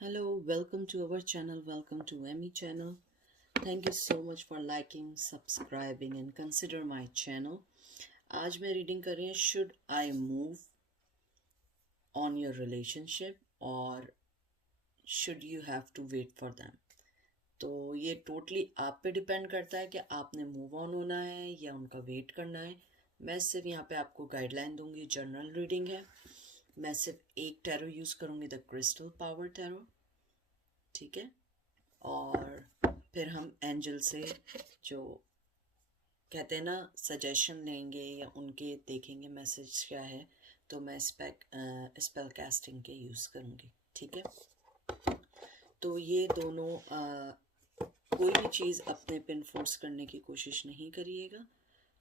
Hello, welcome to our channel. Welcome to Emmy channel. Thank you so much for liking, subscribing and consider my channel. आज मैं reading कर रही हूँ Should I move on your relationship or should you have to wait for them? तो ये totally आप पे depend करता है कि आपने मूव ऑन होना है या उनका वेट करना है। मैं सिर्फ यहाँ पे आपको गाइडलाइन दूंगी, जनरल रीडिंग है। मैं सिर्फ एक टैरो यूज़ करूँगी, द क्रिस्टल पावर टैरो, ठीक है। और फिर हम एंजल से जो कहते हैं ना सजेशन लेंगे या उनके देखेंगे मैसेज क्या है, तो मैं स्पेल कास्टिंग के यूज़ करूँगी, ठीक है। तो ये दोनों कोई भी चीज़ अपने पे इन्फोर्स करने की कोशिश नहीं करिएगा।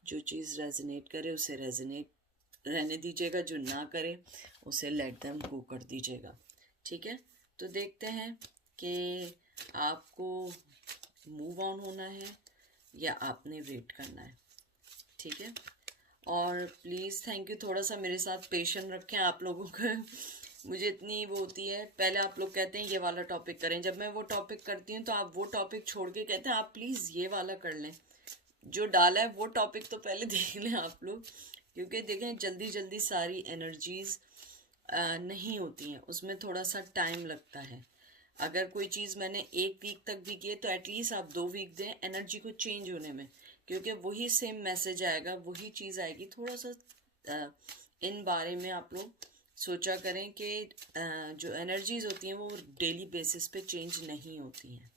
जो चीज़ रेजोनेट करे उसे रेजोनेट रहने दीजिएगा, जो ना करे उसे लेट देम गो कर दीजिएगा, ठीक है। तो देखते हैं कि आपको मूव ऑन होना है या आपने वेट करना है, ठीक है। और प्लीज़ थैंक यू, थोड़ा सा मेरे साथ पेशेंस रखें आप लोगों को। मुझे इतनी वो होती है, पहले आप लोग कहते हैं ये वाला टॉपिक करें, जब मैं वो टॉपिक करती हूँ तो आप वो टॉपिक छोड़ के कहते हैं आप प्लीज़ ये वाला कर लें। जो डाला है वो टॉपिक तो पहले देख लें आप लोग, क्योंकि देखें जल्दी जल्दी सारी एनर्जीज नहीं होती हैं, उसमें थोड़ा सा टाइम लगता है। अगर कोई चीज़ मैंने 1 वीक तक भी की है तो एटलीस्ट आप 2 वीक दें एनर्जी को चेंज होने में, क्योंकि वही सेम मैसेज आएगा, वही चीज़ आएगी। थोड़ा सा इन बारे में आप लोग सोचा करें कि जो एनर्जीज होती हैं वो डेली बेसिस पे चेंज नहीं होती हैं,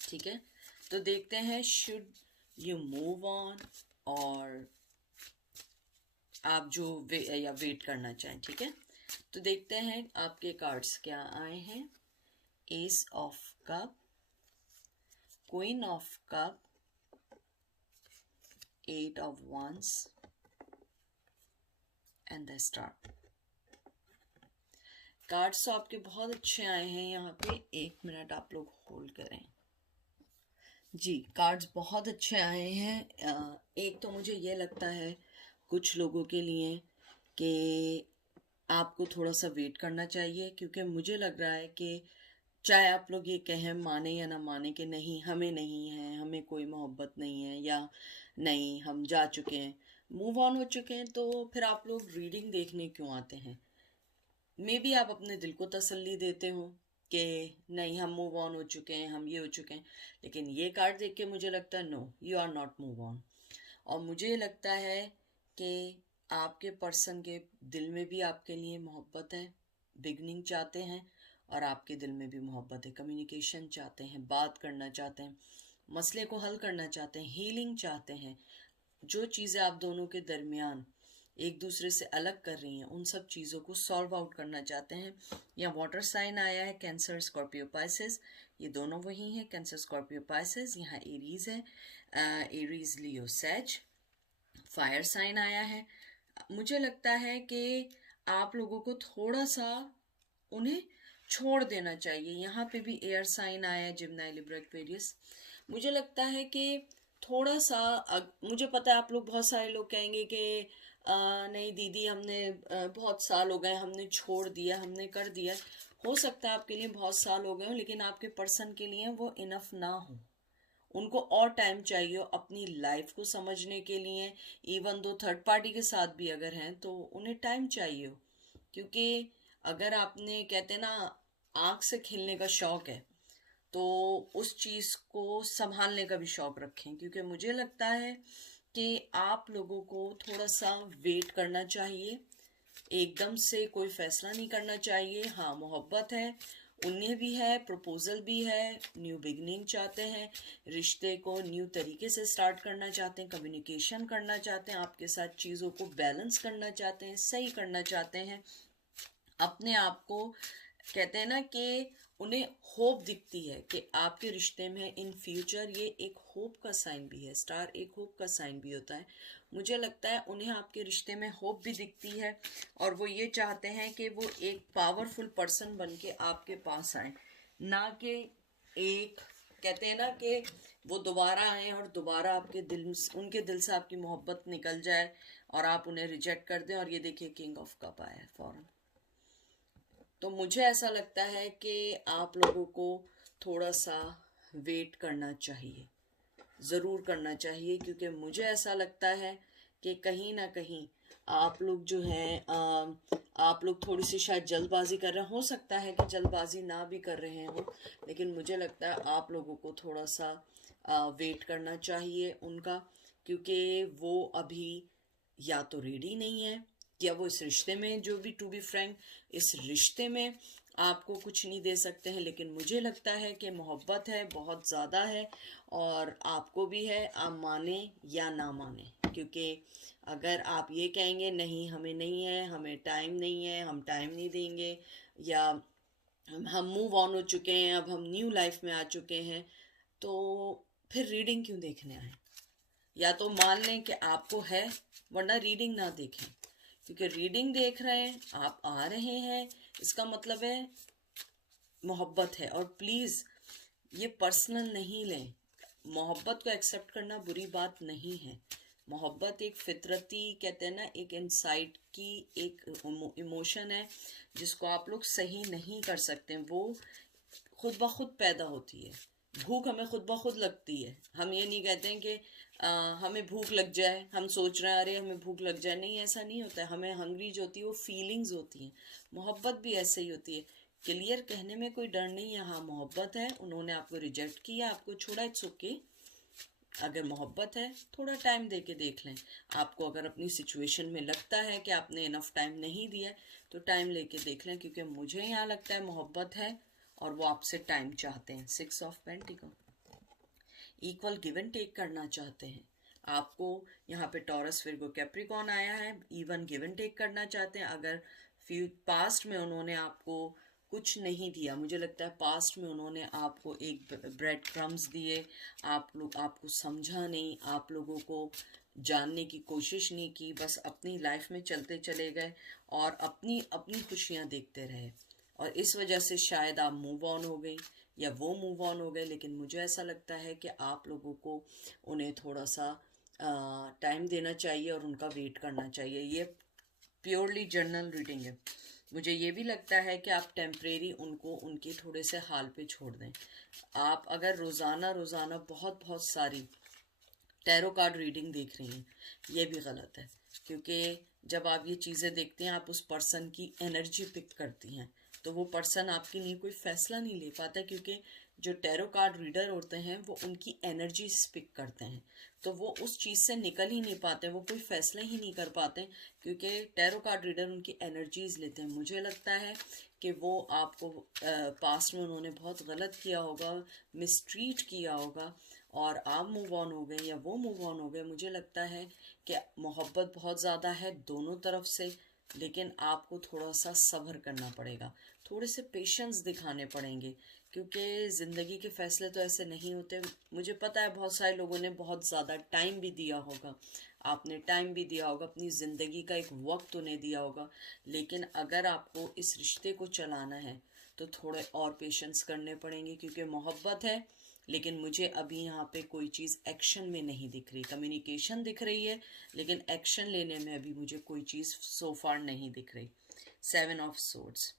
ठीक है। तो देखते हैं शुड यू मूव ऑन और आप जो या वेट करना चाहें, ठीक है। तो देखते हैं आपके कार्ड्स क्या आए हैं। S of cup, queen of cup, 8 of wands and the star. Cards तो आपके बहुत अच्छे आए हैं यहाँ पे। 1 मिनट आप लोग होल्ड करें जी। कार्ड्स बहुत अच्छे आए हैं। एक तो मुझे ये लगता है कुछ लोगों के लिए कि आपको थोड़ा सा वेट करना चाहिए, क्योंकि मुझे लग रहा है कि चाहे आप लोग ये कहें माने या ना माने कि नहीं हमें नहीं है, हमें कोई मोहब्बत नहीं है, या नहीं हम जा चुके हैं, मूव ऑन हो चुके हैं, तो फिर आप लोग रीडिंग देखने क्यों आते हैं? मे बी आप अपने दिल को तसल्ली देते हो कि नहीं हम मूव ऑन हो चुके हैं, हम ये हो चुके हैं। लेकिन ये कार्ड देख के मुझे लगता है no, you are not move on. और मुझे लगता है कि आपके पर्सन के दिल में भी आपके लिए मोहब्बत है, बिगनिंग चाहते हैं, और आपके दिल में भी मोहब्बत है, कम्युनिकेशन चाहते हैं, बात करना चाहते हैं, मसले को हल करना चाहते हैं, हीलिंग चाहते हैं। जो चीज़ें आप दोनों के दरमियान एक दूसरे से अलग कर रही हैं उन सब चीज़ों को सॉल्व आउट करना चाहते हैं। या वाटर साइन आया है, कैंसर स्कॉर्पियो पाइसेस, ये दोनों वही हैं, कैंसर स्कॉर्पियो पाइसेस। यहाँ एरीज है, Aries Leo Sag. Fire sign आया है। मुझे लगता है कि आप लोगों को थोड़ा सा उन्हें छोड़ देना चाहिए। यहाँ पे भी एयर साइन आया है, जिम्नाई लिब्रा एक्वेरियस। मुझे लगता है कि थोड़ा सा मुझे पता है आप लोग बहुत सारे लोग कहेंगे कि नहीं दीदी हमने बहुत साल हो गए, हमने छोड़ दिया, हमने कर दिया। हो सकता है आपके लिए बहुत साल हो गए हो, लेकिन आपके पर्सन के लिए वो इनफ ना हो। उनको और टाइम चाहिए हो अपनी लाइफ को समझने के लिए। इवन दो थर्ड पार्टी के साथ भी अगर हैं तो उन्हें टाइम चाहिए हो, क्योंकि अगर आपने कहते हैं ना आँख से खिलने का शौक है तो उस चीज़ को संभालने का भी शौक रखें, क्योंकि मुझे लगता है कि आप लोगों को थोड़ा सा वेट करना चाहिए। एकदम से कोई फैसला नहीं करना चाहिए। हाँ मोहब्बत है, उन्हें भी है, प्रपोजल भी है, न्यू बिगनिंग चाहते हैं, रिश्ते को न्यू तरीके से स्टार्ट करना चाहते हैं, कम्युनिकेशन करना चाहते हैं, आपके साथ चीज़ों को बैलेंस करना चाहते हैं, सही करना चाहते हैं अपने आप को। कहते हैं ना कि उन्हें होप दिखती है कि आपके रिश्ते में इन फ्यूचर, ये एक होप का साइन भी है, स्टार एक होप का साइन भी होता है। मुझे लगता है उन्हें आपके रिश्ते में होप भी दिखती है, और वो ये चाहते हैं कि वो एक पावरफुल पर्सन बन के आपके पास आए, ना कि एक कहते हैं ना कि वो दोबारा आए और दोबारा आपके दिल, उनके दिल से आपकी मोहब्बत निकल जाए और आप उन्हें रिजेक्ट कर दें। और ये देखिए किंग ऑफ कप आया है फौरन। तो मुझे ऐसा लगता है कि आप लोगों को थोड़ा सा वेट करना चाहिए, ज़रूर करना चाहिए, क्योंकि मुझे ऐसा लगता है कि कहीं ना कहीं आप लोग जो हैं आप लोग थोड़ी सी शायद जल्दबाजी कर रहे हैं। हो सकता है कि जल्दबाजी ना भी कर रहे हो, लेकिन मुझे लगता है आप लोगों को थोड़ा सा वेट करना चाहिए उनका, क्योंकि वो अभी या तो रेडी नहीं है, या वो इस रिश्ते में, जो भी टू बी फ्रैंक, इस रिश्ते में आपको कुछ नहीं दे सकते हैं। लेकिन मुझे लगता है कि मोहब्बत है, बहुत ज़्यादा है, और आपको भी है, आप माने या ना माने। क्योंकि अगर आप ये कहेंगे नहीं हमें नहीं है, हमें टाइम नहीं है, हम टाइम नहीं देंगे, या हम मूव ऑन हो चुके हैं, अब हम न्यू लाइफ में आ चुके हैं, तो फिर रीडिंग क्यों देखने आए? या तो मान लें कि आपको है, वरना रीडिंग ना देखें। क्योंकि रीडिंग देख रहे हैं, आप आ रहे हैं, इसका मतलब है मोहब्बत है। और प्लीज़ ये पर्सनल नहीं लें। मोहब्बत को एक्सेप्ट करना बुरी बात नहीं है। मोहब्बत एक फितरती, कहते हैं ना, एक इनसाइट की एक इमोशन है, जिसको आप लोग सही नहीं कर सकते। वो खुद ब खुद पैदा होती है। भूख हमें खुद ब खुद लगती है। हम ये नहीं कहते हैं कि हमें भूख लग जाए, हम सोच रहे हैं अरे हमें भूख लग जाए, नहीं, ऐसा नहीं होता है। हमें हंग्री जो होती है वो फीलिंग्स होती हैं। मोहब्बत भी ऐसे ही होती है। क्लियर कहने में कोई डर नहीं है। हाँ, मोहब्बत है, उन्होंने आपको रिजेक्ट किया, आपको छोड़ा, इट्स ओके। अगर मोहब्बत है, थोड़ा टाइम दे के देख लें। आपको अगर अपनी सिचुएशन में लगता है कि आपने इनफ टाइम नहीं दिया, तो टाइम लेके देख लें। क्योंकि मुझे यहाँ लगता है मोहब्बत है, और वो आपसे टाइम चाहते हैं। 6 of pentacle, equal give and take करना चाहते हैं। आपको यहाँ पे टॉरस, विर्गो, कैप्रिकॉर्न आया है, इवन गिव एंड टेक करना चाहते हैं। अगर पास्ट में उन्होंने आपको कुछ नहीं दिया, मुझे लगता है पास्ट में उन्होंने आपको एक ब्रेड क्रम्स दिए, आपको समझा नहीं, आप लोगों को जानने की कोशिश नहीं की, बस अपनी लाइफ में चलते चले गए और अपनी अपनी खुशियाँ देखते रहे, और इस वजह से शायद आप मूव ऑन हो गई, या वो मूव ऑन हो गए। लेकिन मुझे ऐसा लगता है कि आप लोगों को उन्हें थोड़ा सा टाइम देना चाहिए और उनका वेट करना चाहिए। ये प्योरली जर्नल रीडिंग है। मुझे ये भी लगता है कि आप टेम्परेरी उनको उनके थोड़े से हाल पे छोड़ दें। आप अगर रोज़ाना रोज़ाना बहुत बहुत सारी टैरो कार्ड रीडिंग देख रही हैं, ये भी गलत है। क्योंकि जब आप ये चीज़ें देखते हैं, आप उस पर्सन की एनर्जी पिक करती हैं, तो वो पर्सन आपके लिए कोई फैसला नहीं ले पाता। क्योंकि जो टैरो कार्ड रीडर होते हैं वो उनकी एनर्जी पिक करते हैं, तो वो उस चीज़ से निकल ही नहीं पाते, वो कोई फैसला ही नहीं कर पाते, क्योंकि टैरो कार्ड रीडर उनकी एनर्जीज लेते हैं। मुझे लगता है कि वो आपको पास्ट में उन्होंने बहुत गलत किया होगा, मिसट्रीट किया होगा, और आप मूव ऑन हो गए या वो मूव ऑन हो गए। मुझे लगता है कि मोहब्बत बहुत ज़्यादा है दोनों तरफ से, लेकिन आपको थोड़ा सा सब्र करना पड़ेगा, थोड़े से पेशेंस दिखाने पड़ेंगे, क्योंकि ज़िंदगी के फैसले तो ऐसे नहीं होते। मुझे पता है बहुत सारे लोगों ने बहुत ज़्यादा टाइम भी दिया होगा, आपने टाइम भी दिया होगा, अपनी ज़िंदगी का एक वक्त उन्हें दिया होगा, लेकिन अगर आपको इस रिश्ते को चलाना है तो थोड़े और पेशेंस करने पड़ेंगे। क्योंकि मोहब्बत है, लेकिन मुझे अभी यहाँ पे कोई चीज़ एक्शन में नहीं दिख रही। कम्युनिकेशन दिख रही है, लेकिन एक्शन लेने में अभी मुझे कोई चीज़ सो फार नहीं दिख रही। 7 ऑफ सोर्ड्स,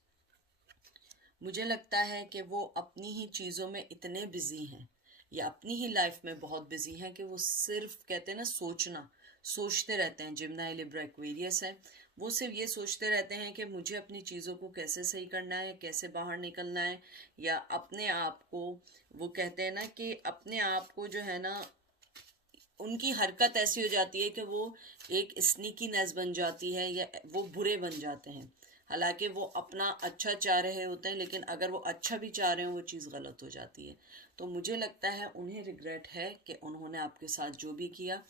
मुझे लगता है कि वो अपनी ही चीज़ों में इतने बिजी हैं, या अपनी ही लाइफ में बहुत बिजी हैं, कि वो सिर्फ, कहते हैं ना, सोचते रहते हैं। जिम्ना, लिब्रा, एक्वेरियस है, वो सिर्फ ये सोचते रहते हैं कि मुझे अपनी चीज़ों को कैसे सही करना है, कैसे बाहर निकलना है, या अपने आप को, वो कहते हैं ना कि अपने आप को जो है ना, उनकी हरकत ऐसी हो जाती है कि वो एक स्नीकीनेस बन जाती है, या वो बुरे बन जाते हैं। हालांकि वो अपना अच्छा चाह रहे होते हैं, लेकिन अगर वो अच्छा भी चाह रहे हो, वो चीज़ गलत हो जाती है। तो मुझे लगता है उन्हें रिग्रेट है कि उन्होंने आपके साथ जो भी किया,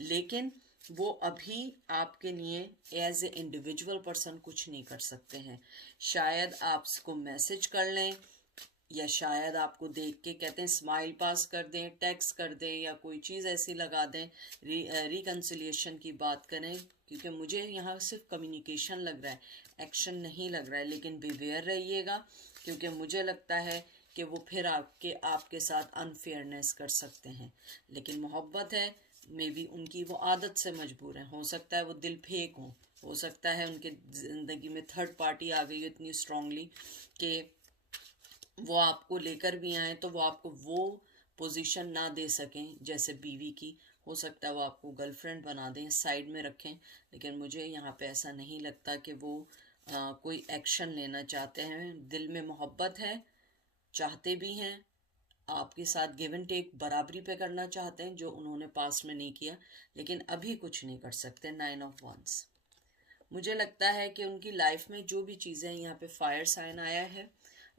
लेकिन वो अभी आपके लिए एज ए इंडिविजुअल पर्सन कुछ नहीं कर सकते हैं। शायद आपको मैसेज कर लें, या शायद आपको देख के, कहते हैं, स्माइल पास कर दें, टेक्स्ट कर दें, या कोई चीज़ ऐसी लगा दें, रिकन्सिलिएशन की बात करें। क्योंकि मुझे यहाँ सिर्फ कम्युनिकेशन लग रहा है, एक्शन नहीं लग रहा है। लेकिन बिवेयर रहिएगा, क्योंकि मुझे लगता है कि वो फिर आपके साथ अनफेयरनेस कर सकते हैं। लेकिन मोहब्बत है, मे बी उनकी वो आदत से मजबूर है, हो सकता है वो दिल फेंक हो, हो सकता है उनके ज़िंदगी में थर्ड पार्टी आ गई इतनी स्ट्रांगली कि वो आपको लेकर भी आए तो वो आपको वो पोजीशन ना दे सकें जैसे बीवी की। हो सकता है वो आपको गर्लफ्रेंड बना दें, साइड में रखें, लेकिन मुझे यहाँ पे ऐसा नहीं लगता कि वो कोई एक्शन लेना चाहते हैं। दिल में मोहब्बत है, चाहते भी हैं, आपके साथ गिव एंड टेक बराबरी पे करना चाहते हैं जो उन्होंने पास्ट में नहीं किया, लेकिन अभी कुछ नहीं कर सकते। 9 ऑफ वंस। मुझे लगता है कि उनकी लाइफ में जो भी चीज़ें, यहाँ पे फायर साइन आया है,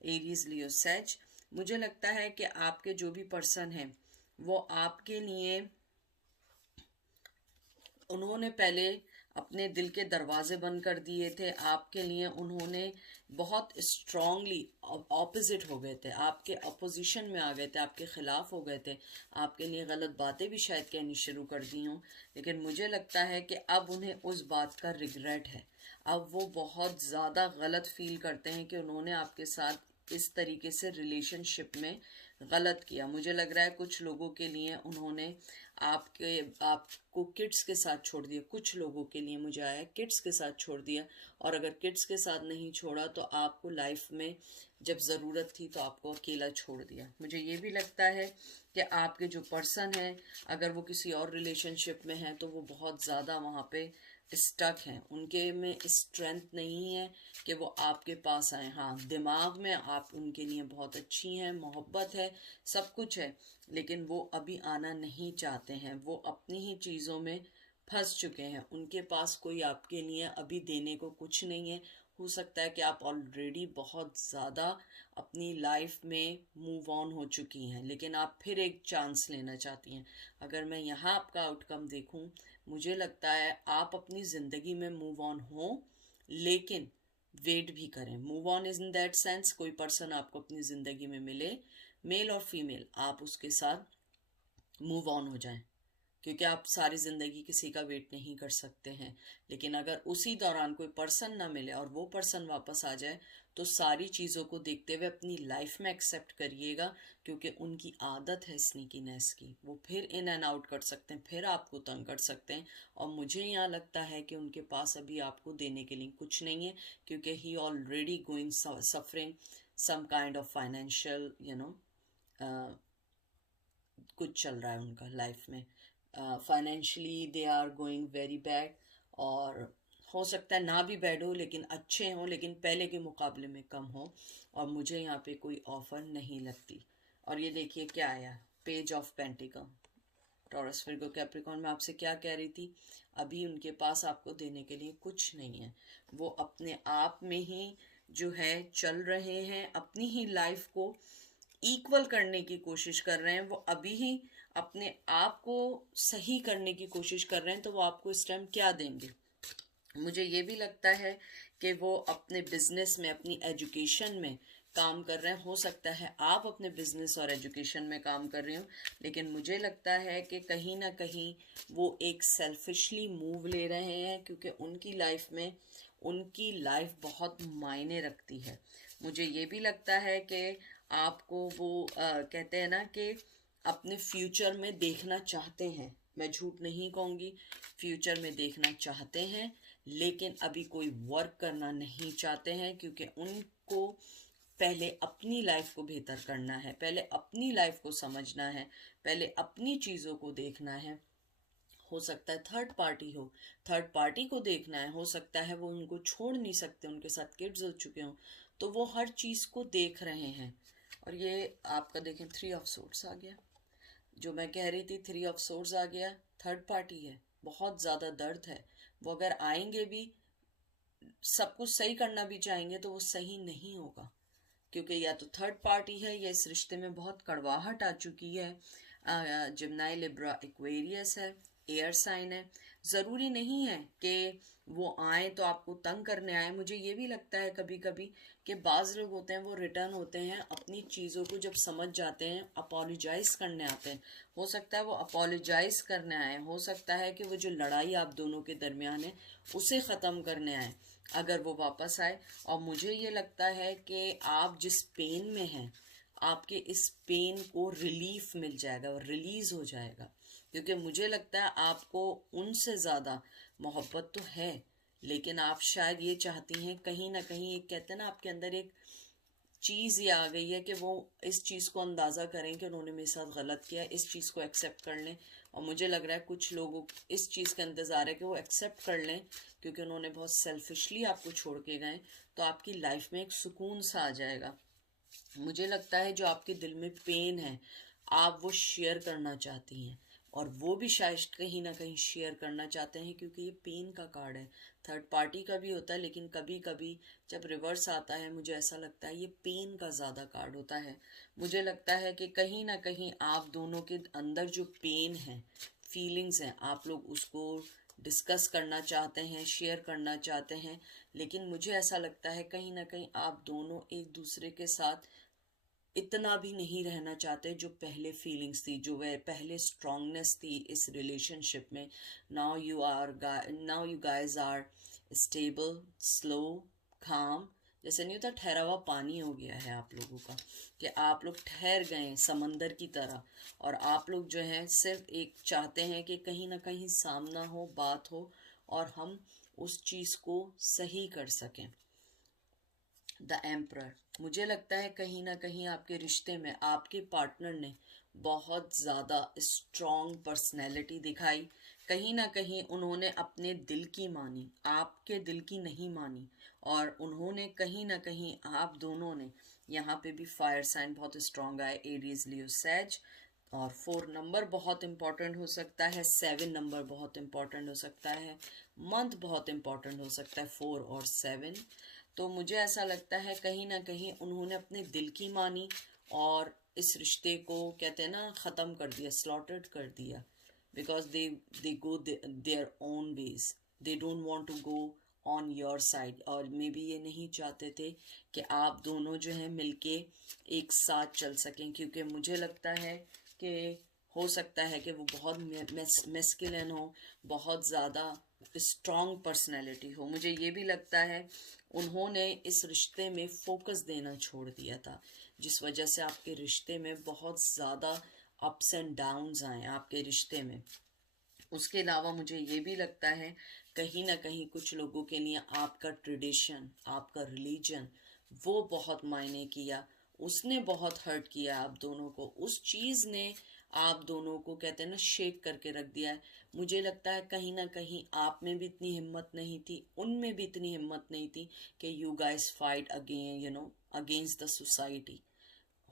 एरीज लियो सेज, मुझे लगता है कि आपके जो भी पर्सन हैं वो आपके लिए, उन्होंने पहले अपने दिल के दरवाजे बंद कर दिए थे आपके लिए, उन्होंने बहुत स्ट्रांगली ऑपोजिट हो गए थे, आपके अपोजिशन में आ गए थे, आपके खिलाफ हो गए थे, आपके लिए गलत बातें भी शायद कहनी शुरू कर दी हों, लेकिन मुझे लगता है कि अब उन्हें उस बात का रिग्रेट है। अब वो बहुत ज़्यादा गलत फील करते हैं कि उन्होंने आपके साथ इस तरीके से रिलेशनशिप में गलत किया। मुझे लग रहा है कुछ लोगों के लिए उन्होंने आपको किड्स के साथ छोड़ दिया, कुछ लोगों के लिए मुझे आया किड्स के साथ छोड़ दिया, और अगर किड्स के साथ नहीं छोड़ा तो आपको लाइफ में जब ज़रूरत थी तो आपको अकेला छोड़ दिया। मुझे ये भी लगता है कि आपके जो पर्सन है अगर वो किसी और रिलेशनशिप में है तो वो बहुत ज़्यादा वहाँ पे स्टक हैं, उनके में स्ट्रेंथ नहीं है कि वो आपके पास आए। हाँ, दिमाग में आप उनके लिए बहुत अच्छी हैं, मोहब्बत है, सब कुछ है, लेकिन वो अभी आना नहीं चाहते हैं, वो अपनी ही चीज़ों में फंस चुके हैं, उनके पास कोई आपके लिए अभी देने को कुछ नहीं है। हो सकता है कि आप ऑलरेडी बहुत ज़्यादा अपनी लाइफ में मूव ऑन हो चुकी हैं, लेकिन आप फिर एक चांस लेना चाहती हैं। अगर मैं यहाँ आपका आउटकम देखूं, मुझे लगता है आप अपनी ज़िंदगी में मूव ऑन हो, लेकिन वेट भी करें। Move on is in that sense, कोई पर्सन आपको अपनी ज़िंदगी में मिले, मेल और फीमेल, आप उसके साथ मूव ऑन हो जाएं, क्योंकि आप सारी ज़िंदगी किसी का वेट नहीं कर सकते हैं। लेकिन अगर उसी दौरान कोई पर्सन ना मिले और वो पर्सन वापस आ जाए तो सारी चीज़ों को देखते हुए अपनी लाइफ में एक्सेप्ट करिएगा, क्योंकि उनकी आदत है स्नीकीनेस की। वो फिर इन एंड आउट कर सकते हैं, फिर आपको तंग कर सकते हैं, और मुझे यहाँ लगता है कि उनके पास अभी आपको देने के लिए कुछ नहीं है, क्योंकि he already going suffering some kind of financial कुछ चल रहा है उनका लाइफ में, financially they are going very bad, और हो सकता है ना भी बैड हो लेकिन अच्छे हों, लेकिन पहले के मुकाबले में कम हो, और मुझे यहाँ पे कोई ऑफर नहीं लगती। और ये देखिए क्या आया, page of pentacle. Taurus Virgo Capricorn, मैं आपसे क्या कह रही थी, अभी उनके पास आपको देने के लिए कुछ नहीं है, वो अपने आप में ही जो है चल रहे हैं, अपनी ही लाइफ को इक्वल करने की कोशिश कर रहे हैं, वो अभी ही अपने आप को सही करने की कोशिश कर रहे हैं, तो वो आपको इस टाइम क्या देंगे। मुझे ये भी लगता है कि वो अपने बिजनेस में, अपनी एजुकेशन में काम कर रहे हैं। हो सकता है आप अपने बिजनेस और एजुकेशन में काम कर रहे हो, लेकिन मुझे लगता है कि कहीं ना कहीं वो एक सेल्फिशली मूव ले रहे हैं, क्योंकि उनकी लाइफ में उनकी लाइफ बहुत मायने रखती है। मुझे ये भी लगता है कि आपको वो कहते हैं ना कि अपने फ्यूचर में देखना चाहते हैं, मैं झूठ नहीं कहूँगी, फ्यूचर में देखना चाहते हैं, लेकिन अभी कोई वर्क करना नहीं चाहते हैं, क्योंकि उनको पहले अपनी लाइफ को बेहतर करना है, पहले अपनी लाइफ को समझना है, पहले अपनी चीज़ों को देखना है। हो सकता है थर्ड पार्टी हो, थर्ड पार्टी को देखना है, हो सकता है वो उनको छोड़ नहीं सकते, उनके साथ किड्स हो चुके हों, तो वो हर चीज़ को देख रहे हैं। और ये आपका देखें 3 ऑफ सोर्ड्स आ गया, जो मैं कह रही थी 3 ऑफ सोर्ड्स आ गया, थर्ड पार्टी है, बहुत ज़्यादा दर्द है। वो अगर आएंगे भी, सब कुछ सही करना भी चाहेंगे तो वो सही नहीं होगा, क्योंकि या तो थर्ड पार्टी है या इस रिश्ते में बहुत कड़वाहट आ चुकी है। जिम्नाई, लिब्रा, एक्वेरियस है, एयर साइन है। ज़रूरी नहीं है कि वो आए तो आपको तंग करने आए। मुझे ये भी लगता है कभी कभी कि बाज़ लोग होते हैं वो रिटर्न होते हैं, अपनी चीज़ों को जब समझ जाते हैं अपोलोजाइज करने आते हैं। हो सकता है वो अपोलोजाइज करने आए, हो सकता है कि वो जो लड़ाई आप दोनों के दरमियान है उसे ख़त्म करने आए अगर वो वापस आए। और मुझे ये लगता है कि आप जिस पेन में हैं, आपके इस पेन को रिलीफ मिल जाएगा और रिलीज हो जाएगा, क्योंकि मुझे लगता है आपको उनसे ज़्यादा मोहब्बत तो है, लेकिन आप शायद ये चाहती हैं कहीं ना कहीं, एक कहते हैं ना आपके अंदर एक चीज़ ये आ गई है कि वो इस चीज़ को अंदाज़ा करें कि उन्होंने मेरे साथ गलत किया, इस चीज़ को एक्सेप्ट कर लें। और मुझे लग रहा है कुछ लोगों इस चीज़ का इंतज़ार है कि वो एक्सेप्ट कर लें, क्योंकि उन्होंने बहुत सेल्फिशली आपको छोड़ के गए, तो आपकी लाइफ में एक सुकून सा आ जाएगा। मुझे लगता है जो आपके दिल में पेन है, आप वो शेयर करना चाहती हैं, और वो भी शायद कहीं ना कहीं शेयर करना चाहते हैं, क्योंकि ये पेन का कार्ड है। थर्ड पार्टी का भी होता है, लेकिन कभी कभी जब रिवर्स आता है मुझे ऐसा लगता है ये पेन का ज़्यादा कार्ड होता है। मुझे लगता है कि कहीं ना कहीं आप दोनों के अंदर जो पेन है, फीलिंग्स हैं, आप लोग उसको डिस्कस करना चाहते हैं, शेयर करना चाहते हैं। लेकिन मुझे ऐसा लगता है कहीं ना कहीं आप दोनों एक दूसरे के साथ इतना भी नहीं रहना चाहते जो पहले फीलिंग्स थी, जो वह पहले स्ट्रांगनेस थी इस रिलेशनशिप में। Now you guys are stable, slow, calm. जैसे नहीं होता, ठहरा हुआ पानी हो गया है आप लोगों का, कि आप लोग ठहर गए हैं समंदर की तरह, और आप लोग जो है सिर्फ एक चाहते हैं कि कहीं ना कहीं सामना हो, बात हो, और हम उस चीज़ को सही कर सकें। द एम्परर, मुझे लगता है कहीं ना कहीं आपके रिश्ते में आपके पार्टनर ने बहुत ज़्यादा स्ट्रॉन्ग पर्सनैलिटी दिखाई। कहीं ना कहीं उन्होंने अपने दिल की मानी, आपके दिल की नहीं मानी, और उन्होंने कहीं ना कहीं आप दोनों ने, यहाँ पे भी फायर साइन बहुत स्ट्रॉन्ग आए, एरीज, लियो, सैज। और 4 नंबर बहुत इंपॉर्टेंट हो सकता है, 7 नंबर बहुत इंपॉर्टेंट हो सकता है, मंथ बहुत इंपॉर्टेंट हो सकता है, 4 और 7। तो मुझे ऐसा लगता है कहीं ना कहीं उन्होंने अपने दिल की मानी, और इस रिश्ते को कहते हैं ना ख़त्म कर दिया, स्लॉटेड कर दिया, because they go their own ways, they don't want to go on your side. और मे बी ये नहीं चाहते थे कि आप दोनों जो हैं मिलके एक साथ चल सकें, क्योंकि मुझे लगता है कि हो सकता है कि वो बहुत मेस्कुलिन हो, बहुत ज़्यादा स्ट्रॉन्ग पर्सनैलिटी हो। मुझे ये भी लगता है उन्होंने इस रिश्ते में फोकस देना छोड़ दिया था, जिस वजह से आपके रिश्ते में बहुत ज़्यादा अप्स एंड डाउन्स आए आपके रिश्ते में। उसके अलावा मुझे ये भी लगता है कहीं ना कहीं कुछ लोगों के लिए आपका ट्रेडिशन, आपका रिलीजन, वो बहुत मायने किया, उसने बहुत हर्ट किया आप दोनों को, उस चीज़ ने आप दोनों को कहते हैं ना शेक करके रख दिया है। मुझे लगता है कहीं ना कहीं आप में भी इतनी हिम्मत नहीं थी, उनमें भी इतनी हिम्मत नहीं थी कि you guys fight again, against the society.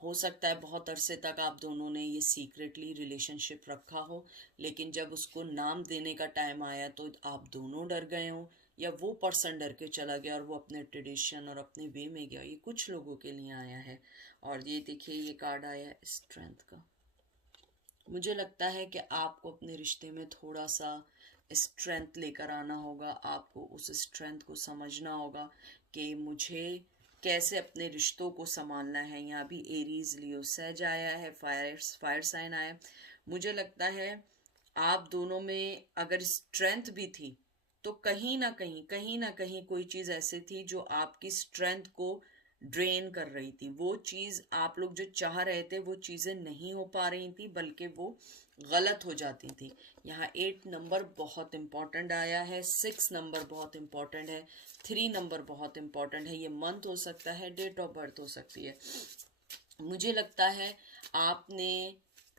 हो सकता है बहुत अरसे तक आप दोनों ने ये सीक्रेटली रिलेशनशिप रखा हो, लेकिन जब उसको नाम देने का टाइम आया तो आप दोनों डर गए हो, या वो पर्सन डर के चला गया और वो अपने ट्रेडिशन और अपने वे में गया। ये कुछ लोगों के लिए आया है। और ये देखिए, ये कार्ड आया है स्ट्रेंथ का। मुझे लगता है कि आपको अपने रिश्ते में थोड़ा सा स्ट्रेंथ लेकर आना होगा, आपको उस स्ट्रेंथ को समझना होगा कि मुझे कैसे अपने रिश्तों को संभालना है। यहाँ भी एरीज, लियो, सैज आया है, फायर साइन आया है। मुझे लगता है आप दोनों में अगर स्ट्रेंथ भी थी, तो कहीं ना कहीं कोई चीज़ ऐसी थी जो आपकी स्ट्रेंथ को ड्रेन कर रही थी। वो चीज़ आप लोग जो चाह रहे थे वो चीज़ें नहीं हो पा रही थी, बल्कि वो गलत हो जाती थी। यहाँ 8 नंबर बहुत इंपॉर्टेंट आया है, 6 नंबर बहुत इंपॉर्टेंट है, 3 नंबर बहुत इंपॉर्टेंट है। ये मंथ हो सकता है, डेट ऑफ बर्थ हो सकती है। मुझे लगता है आपने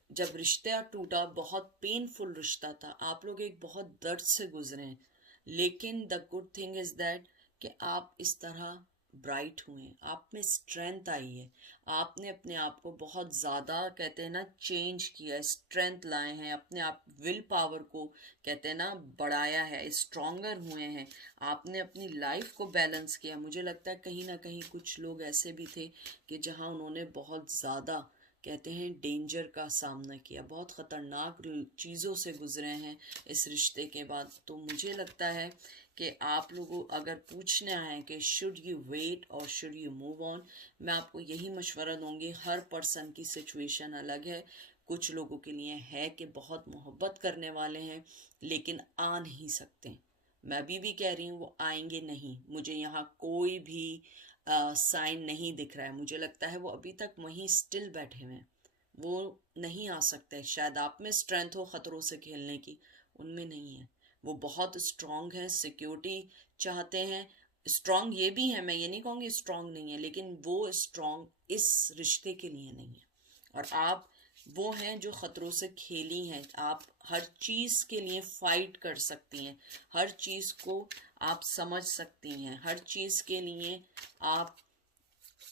जब रिश्ता टूटा, बहुत पेनफुल रिश्ता था, आप लोग एक बहुत दर्द से गुजरे हैं, लेकिन the good thing is that कि आप इस तरह ब्राइट हुए, आप में स्ट्रेंथ आई है, आपने अपने आप को बहुत ज़्यादा कहते हैं ना चेंज किया, स्ट्रेंथ लाए हैं अपने आप, विल पावर को कहते हैं ना बढ़ाया है, स्ट्रॉन्गर हुए हैं, आपने अपनी लाइफ को बैलेंस किया। मुझे लगता है कहीं ना कहीं कुछ लोग ऐसे भी थे कि जहाँ उन्होंने बहुत ज़्यादा कहते हैं डेंजर का सामना किया, बहुत ख़तरनाक चीज़ों से गुजरे हैं इस रिश्ते के बाद। तो मुझे लगता है कि आप लोगों अगर पूछने आए कि शुड यू वेट और शुड यू मूव ऑन, मैं आपको यही मशवरा दूंगी। हर पर्सन की सिचुएशन अलग है। कुछ लोगों के लिए है कि बहुत मोहब्बत करने वाले हैं लेकिन आ नहीं सकते। मैं भी कह रही हूँ वो आएंगे नहीं, मुझे यहाँ कोई भी साइन नहीं दिख रहा है। मुझे लगता है वो अभी तक वहीं स्टिल बैठे हुए हैं, वो नहीं आ सकते। शायद आप में स्ट्रेंथ हो खतरों से खेलने की, उनमें नहीं है। वो बहुत स्ट्रांग है, सिक्योरिटी चाहते हैं। स्ट्रांग ये भी है, मैं ये नहीं कहूँगी स्ट्रांग नहीं है, लेकिन वो स्ट्रांग इस रिश्ते के लिए नहीं है। और आप वो हैं जो खतरों से खेली हैं। आप हर चीज़ के लिए फाइट कर सकती हैं, हर चीज़ को आप समझ सकती हैं, हर चीज़ के लिए आप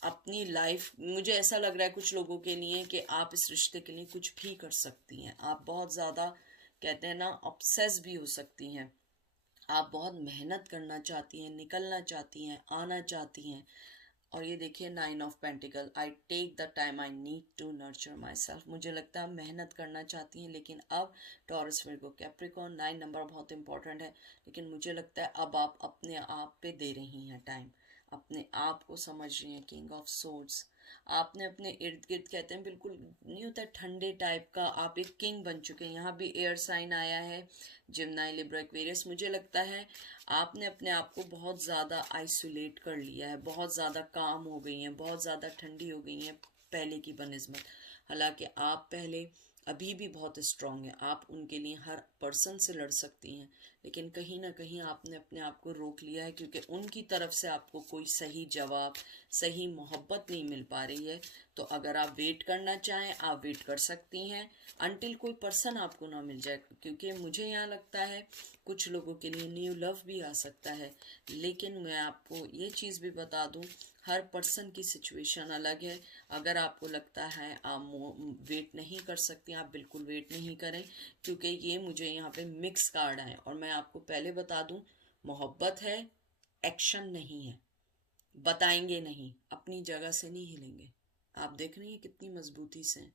अपनी लाइफ, मुझे ऐसा लग रहा है कुछ लोगों के लिए कि आप इस रिश्ते के लिए कुछ भी कर सकती हैं। आप बहुत ज़्यादा कहते हैं ना ऑब्सेस भी हो सकती हैं। आप बहुत मेहनत करना चाहती हैं, निकलना चाहती हैं, आना चाहती हैं। और ये देखिए 9 of pentacle, I take the time I need to nurture myself. मुझे लगता है मेहनत करना चाहती हैं, लेकिन अब टॉरस विर्गो कैप्रिकॉर्न 9 नंबर बहुत इंपॉर्टेंट है, लेकिन मुझे लगता है अब आप अपने आप पे दे रही हैं टाइम, अपने आप को समझ रही हैं। किंग ऑफ सोर्ड्स, आपने अपने इर्द गिर्द कहते हैं बिल्कुल नहीं होता ठंडे टाइप का, आप एक किंग बन चुके हैं। यहाँ भी एयर साइन आया है, जिम्नाई, लिब्रा, एक्वेरियस। मुझे लगता है आपने अपने आप को बहुत ज़्यादा आइसोलेट कर लिया है, बहुत ज़्यादा काम हो गई हैं, बहुत ज़्यादा ठंडी हो गई हैं पहले की बनिस्बत। हालांकि आप पहले अभी भी बहुत स्ट्रांग हैं, आप उनके लिए हर पर्सन से लड़ सकती हैं, लेकिन कहीं ना कहीं आपने अपने आप को रोक लिया है, क्योंकि उनकी तरफ से आपको कोई सही जवाब, सही मोहब्बत नहीं मिल पा रही है। तो अगर आप वेट करना चाहें, आप वेट कर सकती हैं अनटिल कोई पर्सन आपको ना मिल जाए, क्योंकि मुझे यहाँ लगता है कुछ लोगों के लिए न्यू लव भी आ सकता है। लेकिन मैं आपको ये चीज़ भी बता दूं, हर पर्सन की सिचुएशन अलग है। अगर आपको लगता है आप वेट नहीं कर सकती, आप बिल्कुल वेट नहीं करें, क्योंकि ये मुझे यहाँ पे मिक्स कार्ड आए। और मैं आपको पहले बता दूं, मोहब्बत है, एक्शन नहीं है, बताएंगे नहीं, अपनी जगह से नहीं हिलेंगे। आप देख रही हैं कितनी मजबूती से।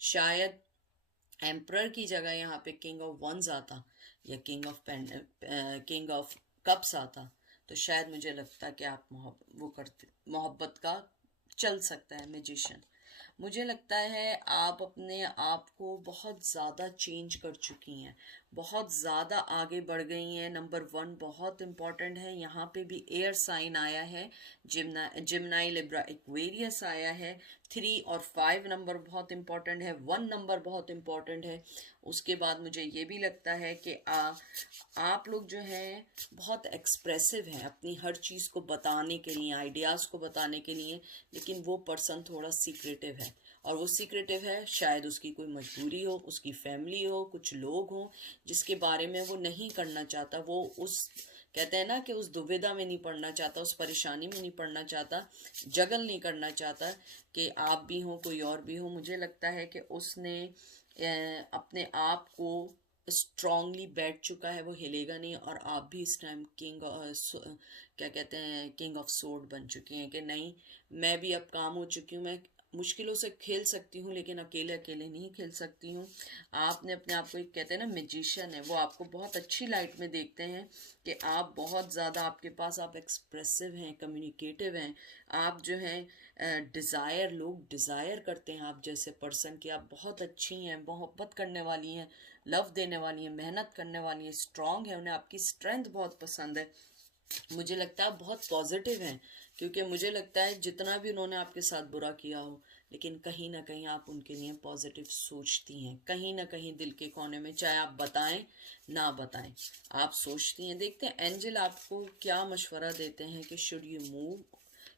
शायद एम्परर की जगह यहाँ पे किंग ऑफ वंस आता, या किंग ऑफ कप्स आता, तो शायद मुझे लगता कि आप वो करते, मोहब्बत का चल सकता है मैजिशियन। मुझे लगता है आप अपने आप को बहुत ज़्यादा चेंज कर चुकी हैं, बहुत ज़्यादा आगे बढ़ गई हैं। नंबर 1 बहुत इम्पॉर्टेंट है, यहाँ पे भी एयर साइन आया है, जिम्नाई, लिब्रा, एक्वेरियस आया है। 3 और 5 नंबर बहुत इम्पॉर्टेंट है, 1 नंबर बहुत इम्पॉर्टेंट है। उसके बाद मुझे ये भी लगता है कि आप लोग जो हैं बहुत एक्सप्रेसिव हैं अपनी हर चीज़ को बताने के लिए, आइडियाज़ को बताने के लिए, लेकिन वो पर्सन थोड़ा सीक्रेटिव है। और वो सीक्रेटिव है, शायद उसकी कोई मजबूरी हो, उसकी फैमिली हो, कुछ लोग हों जिसके बारे में वो नहीं करना चाहता। वो उस कहते हैं ना कि उस दुविधा में नहीं पड़ना चाहता, उस परेशानी में नहीं पड़ना चाहता, जगल नहीं करना चाहता कि आप भी हो कोई और भी हो। मुझे लगता है कि उसने अपने आप को स्ट्रांगली बैठ चुका है, वो हिलेगा नहीं। और आप भी इस टाइम क्या कहते हैं किंग ऑफ सोर्ड बन चुके हैं कि नहीं, मैं भी अब काम हो चुकी हूँ, मैं मुश्किलों से खेल सकती हूँ, लेकिन अकेले अकेले नहीं खेल सकती हूँ। आपने अपने आप को, एक कहते हैं ना मैजिशियन है, वो आपको बहुत अच्छी लाइट में देखते हैं कि आप बहुत ज़्यादा, आपके पास आप एक्सप्रेसिव हैं, कम्युनिकेटिव हैं, आप जो हैं डिज़ायर, लोग डिज़ायर करते हैं आप जैसे पर्सन की। आप बहुत अच्छी हैं, मोहब्बत करने वाली हैं, लव देने वाली हैं, मेहनत करने वाली हैं, स्ट्रांग है, उन्हें आपकी स्ट्रेंथ बहुत पसंद है। मुझे लगता है बहुत पॉजिटिव हैं, क्योंकि मुझे लगता है जितना भी उन्होंने आपके साथ बुरा किया हो, लेकिन कहीं ना कहीं आप उनके लिए पॉजिटिव सोचती हैं, कहीं ना कहीं दिल के कोने में, चाहे आप बताएं ना बताएं, आप सोचती हैं। देखते हैं एंजल आपको क्या मशवरा देते हैं कि शुड यू मूव,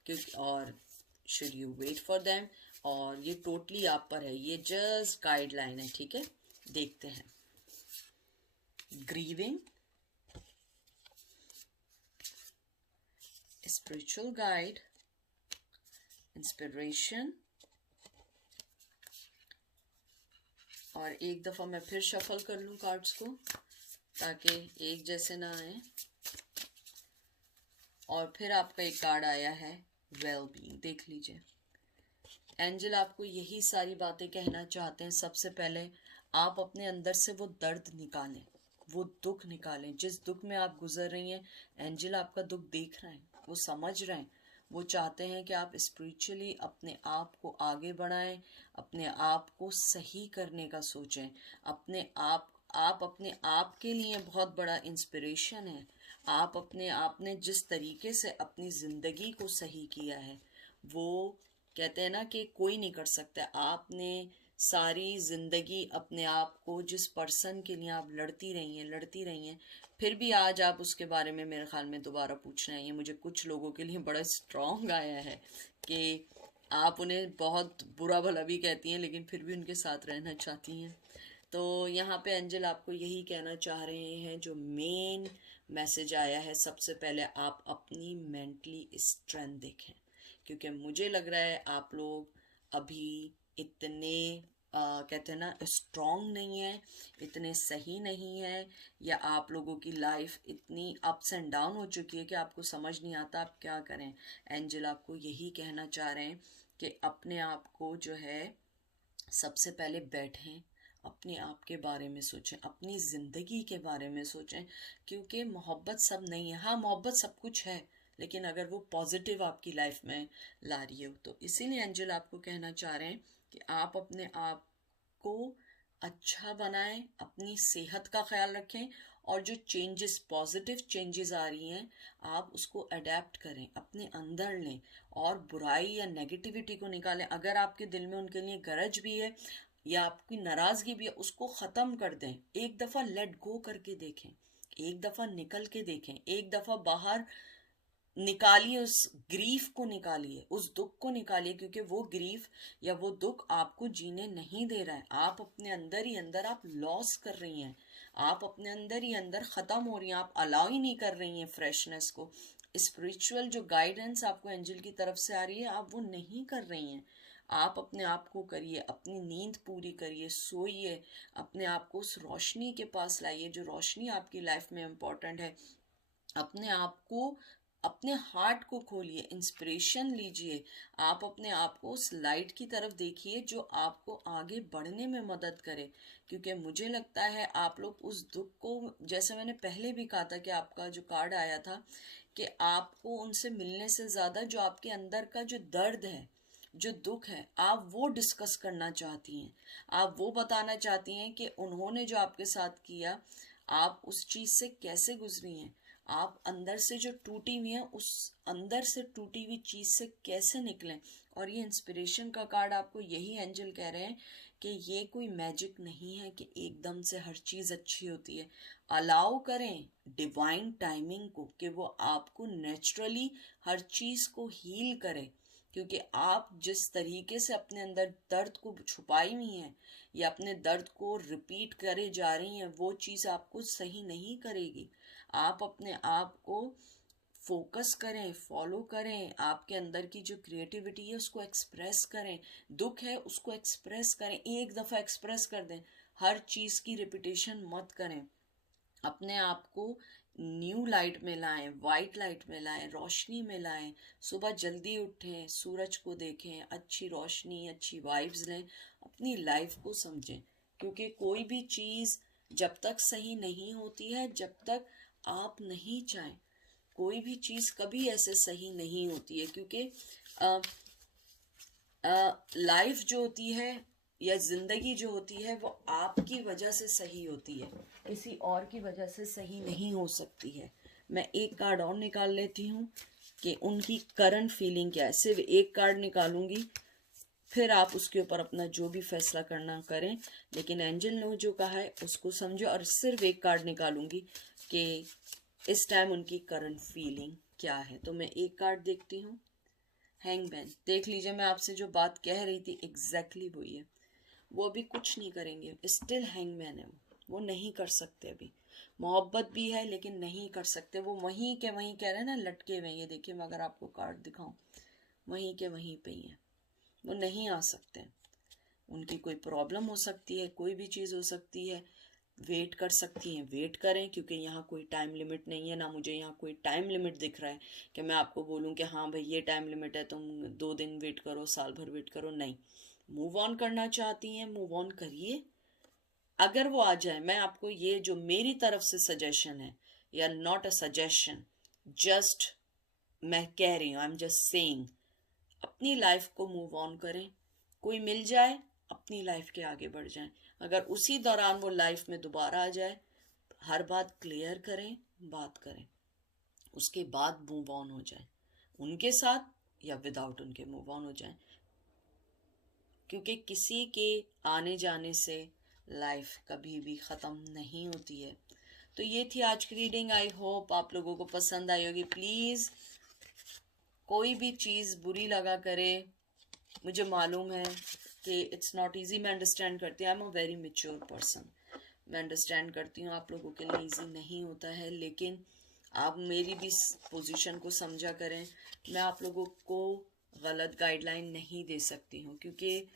क्योंकि और should you wait for them. और ये टोटली आप पर है, ये जस्ट गाइडलाइन है, ठीक है। देखते हैं ग्रीविंग, स्पिरिचुअल गाइड, इंस्पिरेशन। और एक दफ़ा मैं फिर शफल कर लूँ कार्ड्स को ताकि एक जैसे ना आए। और फिर आपका एक कार्ड आया है वेल बीइंग, देख लीजिए। एंजल आपको यही सारी बातें कहना चाहते हैं। सबसे पहले आप अपने अंदर से वो दर्द निकालें, वो दुख निकालें, जिस दुख में आप गुजर रही हैं। एंजल आपका दुख देख रहे हैं, वो समझ रहे हैं, वो चाहते हैं कि आप स्पिरिचुअली अपने आप को आगे बढ़ाएं, अपने आप को सही करने का सोचें। आप अपने आप के लिए बहुत बड़ा इंस्पिरेशन है। आप अपने आप ने जिस तरीके से अपनी ज़िंदगी को सही किया है, वो कहते हैं ना कि कोई नहीं कर सकता। आपने सारी ज़िंदगी अपने आप को, जिस पर्सन के लिए आप लड़ती रही हैं, फिर भी आज आप उसके बारे में मेरे ख्याल में दोबारा पूछ रहे हैं। ये मुझे कुछ लोगों के लिए बड़ा स्ट्रॉन्ग आया है कि आप उन्हें बहुत बुरा भला भी कहती हैं लेकिन फिर भी उनके साथ रहना चाहती हैं। तो यहाँ पे एंजल आपको यही कहना चाह रहे हैं, जो मेन मैसेज आया है, सबसे पहले आप अपनी मेंटली स्ट्रेंथ देखें, क्योंकि मुझे लग रहा है आप लोग अभी इतने कहते हैं ना स्ट्रॉन्ग नहीं है, इतने सही नहीं है, या आप लोगों की लाइफ इतनी अप्स एंड डाउन हो चुकी है कि आपको समझ नहीं आता आप क्या करें। एंजल आपको यही कहना चाह रहे हैं कि अपने आप को जो है सबसे पहले बैठें, अपने आप के बारे में सोचें, अपनी ज़िंदगी के बारे में सोचें, क्योंकि मोहब्बत सब नहीं है। हाँ, मोहब्बत सब कुछ है, लेकिन अगर वो पॉजिटिव आपकी लाइफ में ला रही हो तो इसीलिए एंजल आपको कहना चाह रहे हैं कि आप अपने आप को अच्छा बनाएं, अपनी सेहत का ख्याल रखें, और जो चेंजेस, पॉजिटिव चेंजेस आ रही हैं, आप उसको अडेप्ट करें, अपने अंदर लें और बुराई या नेगेटिविटी को निकालें। अगर आपके दिल में उनके लिए गरज भी है या आपकी नाराज़गी भी है, उसको ख़त्म कर दें। एक दफ़ा लेट गो करके देखें, एक दफ़ा निकल के देखें, एक दफ़ा बाहर निकालिए, उस ग्रीफ को निकालिए, उस दुख को निकालिए, क्योंकि वो ग्रीफ या वो दुख आपको जीने नहीं दे रहा है। आप अपने अंदर ही अंदर आप लॉस कर रही हैं, आप अपने अंदर ही अंदर ख़त्म हो रही हैं, आप अलाउ ही नहीं कर रही हैं फ्रेशनेस को। स्पिरिचुअल जो गाइडेंस आपको एंजल की तरफ से आ रही है, आप वो नहीं कर रही हैं। आप अपने आप को करिए, अपनी नींद पूरी करिए, सोइए, अपने आप को उस रोशनी के पास लाइए जो रोशनी आपकी लाइफ में इम्पोर्टेंट है। अपने आप को, अपने हार्ट को खोलिए, इंस्पिरेशन लीजिए, आप अपने आप को उस लाइट की तरफ देखिए जो आपको आगे बढ़ने में मदद करे। क्योंकि मुझे लगता है आप लोग उस दुख को, जैसे मैंने पहले भी कहा था कि आपका जो कार्ड आया था कि आपको उनसे मिलने से ज़्यादा जो आपके अंदर का जो दर्द है, जो दुख है, आप वो डिस्कस करना चाहती हैं, आप वो बताना चाहती हैं कि उन्होंने जो आपके साथ किया, आप उस चीज़ से कैसे गुजरी हैं, आप अंदर से जो टूटी हुई हैं, उस अंदर से टूटी हुई चीज़ से कैसे निकलें। और ये इंस्पिरेशन का कार्ड आपको यही एंजल कह रहे हैं कि ये कोई मैजिक नहीं है कि एकदम से हर चीज़ अच्छी होती है। अलाउ करें डिवाइन टाइमिंग को कि वो आपको नेचुरली हर चीज़ को हील करे, क्योंकि आप जिस तरीके से अपने अंदर दर्द को छुपाई हुई हैं या अपने दर्द को रिपीट करे जा रही हैं, वो चीज़ आपको सही नहीं करेगी। आप अपने आप को फोकस करें, फॉलो करें, आपके अंदर की जो क्रिएटिविटी है उसको एक्सप्रेस करें, दुख है उसको एक्सप्रेस करें, एक दफ़ा एक्सप्रेस कर दें, हर चीज़ की रिपीटेशन मत करें। अपने आप को न्यू लाइट में लाएं, वाइट लाइट में लाएं, रोशनी में लाएं। सुबह जल्दी उठें, सूरज को देखें, अच्छी रोशनी, अच्छी वाइब्स लें, अपनी लाइफ को समझें। क्योंकि कोई भी चीज़ जब तक सही नहीं होती है, जब तक आप नहीं चाहें, कोई भी चीज़ कभी ऐसे सही नहीं होती है। क्योंकि लाइफ जो होती है या ज़िंदगी जो होती है वो आपकी वजह से सही होती है, किसी और की वजह से सही नहीं हो सकती है। मैं एक कार्ड और निकाल लेती हूँ कि उनकी करंट फीलिंग क्या है। सिर्फ एक कार्ड निकालूंगी, फिर आप उसके ऊपर अपना जो भी फैसला करना करें, लेकिन एंजल ने जो कहा है उसको समझो। और सिर्फ एक कार्ड निकालूंगी कि इस टाइम उनकी करंट फीलिंग क्या है। तो मैं एक कार्ड देखती हूँ, हैंगमैन। देख लीजिए, मैं आपसे जो बात कह रही थी एग्जैक्टली वही है। वो अभी कुछ नहीं करेंगे, स्टिल हैंगमैन है वो नहीं कर सकते। अभी मोहब्बत भी है लेकिन नहीं कर सकते, वो वहीं के वहीं कह रहे हैं ना, लटके हुए। ये देखिए, मैं अगर आपको कार्ड दिखाऊं, वहीं के वहीं पे ही है, वो नहीं आ सकते। उनकी कोई प्रॉब्लम हो सकती है, कोई भी चीज़ हो सकती है, वेट कर सकती हैं, वेट करें, क्योंकि यहाँ कोई टाइम लिमिट नहीं है। ना मुझे यहाँ कोई टाइम लिमिट दिख रहा है कि मैं आपको बोलूँ कि हाँ भाई ये टाइम लिमिट है, तुम 2 दिन वेट करो, साल भर वेट करो। नहीं, मूव ऑन करना चाहती हैं, मूव ऑन करिए। अगर वो आ जाए, मैं आपको ये जो मेरी तरफ से सजेशन है, या नॉट अ सजेशन, जस्ट मैं कह रही हूँ, आई एम जस्ट सेइंग, अपनी लाइफ को मूव ऑन करें। कोई मिल जाए, अपनी लाइफ के आगे बढ़ जाएं। अगर उसी दौरान वो लाइफ में दोबारा आ जाए, हर बात क्लियर करें, बात करें, उसके बाद मूव ऑन हो जाए, उनके साथ या विदाउट उनके मूव ऑन हो जाए। क्योंकि किसी के आने जाने से लाइफ कभी भी ख़त्म नहीं होती है। तो ये थी आज की रीडिंग। आई होप आप लोगों को पसंद आई होगी। प्लीज़ कोई भी चीज़ बुरी लगा करे, मुझे मालूम है कि इट्स नॉट ईजी, मैं अंडरस्टैंड करती हूँ। I am a very mature person, मैं अंडरस्टैंड करती हूँ आप लोगों के लिए ईजी नहीं होता है, लेकिन आप मेरी भी पोजीशन को समझा करें। मैं आप लोगों को गलत गाइडलाइन नहीं दे सकती हूँ, क्योंकि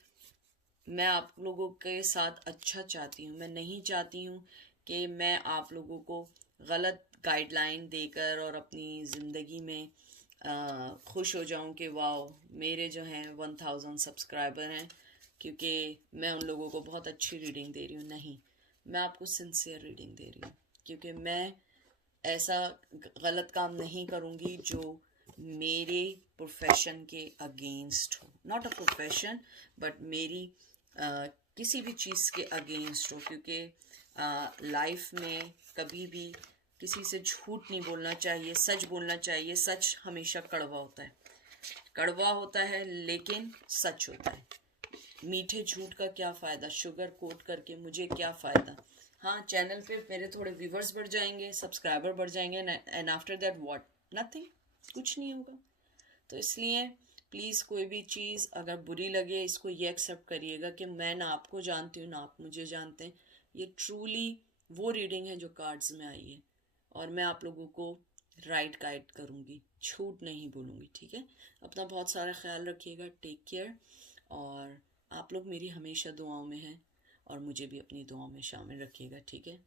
मैं आप लोगों के साथ अच्छा चाहती हूँ। मैं नहीं चाहती हूँ कि मैं आप लोगों को गलत गाइडलाइन देकर और अपनी ज़िंदगी में खुश हो जाऊं कि वाओ मेरे जो हैं 1000 सब्सक्राइबर हैं, क्योंकि मैं उन लोगों को बहुत अच्छी रीडिंग दे रही हूँ। नहीं, मैं आपको सिंसियर रीडिंग दे रही हूँ, क्योंकि मैं ऐसा गलत काम नहीं करूँगी जो मेरे प्रोफेशन के अगेंस्ट हो। नॉट अ प्रोफेशन, बट मेरी किसी भी चीज़ के अगेंस्ट हो, क्योंकि लाइफ में कभी भी किसी से झूठ नहीं बोलना चाहिए, सच बोलना चाहिए। सच हमेशा कड़वा होता है, कड़वा होता है लेकिन सच होता है। मीठे झूठ का क्या फ़ायदा, शुगर कोट करके मुझे क्या फ़ायदा। हाँ, चैनल पे मेरे थोड़े व्यूवर्स बढ़ जाएंगे, सब्सक्राइबर बढ़ जाएंगे, and after that what, nothing, कुछ नहीं होगा। तो इसलिए प्लीज़ कोई भी चीज़ अगर बुरी लगे, इसको ये एक्सेप्ट करिएगा कि मैं ना आपको जानती हूँ ना आप मुझे जानते हैं। ये ट्रूली वो रीडिंग है जो कार्ड्स में आई है, और मैं आप लोगों को राइट गाइड करूँगी, झूठ नहीं बोलूँगी। ठीक है, अपना बहुत सारा ख्याल रखिएगा, टेक केयर, और आप लोग मेरी हमेशा दुआओं में हैं और मुझे भी अपनी दुआओं में शामिल रखिएगा। ठीक है।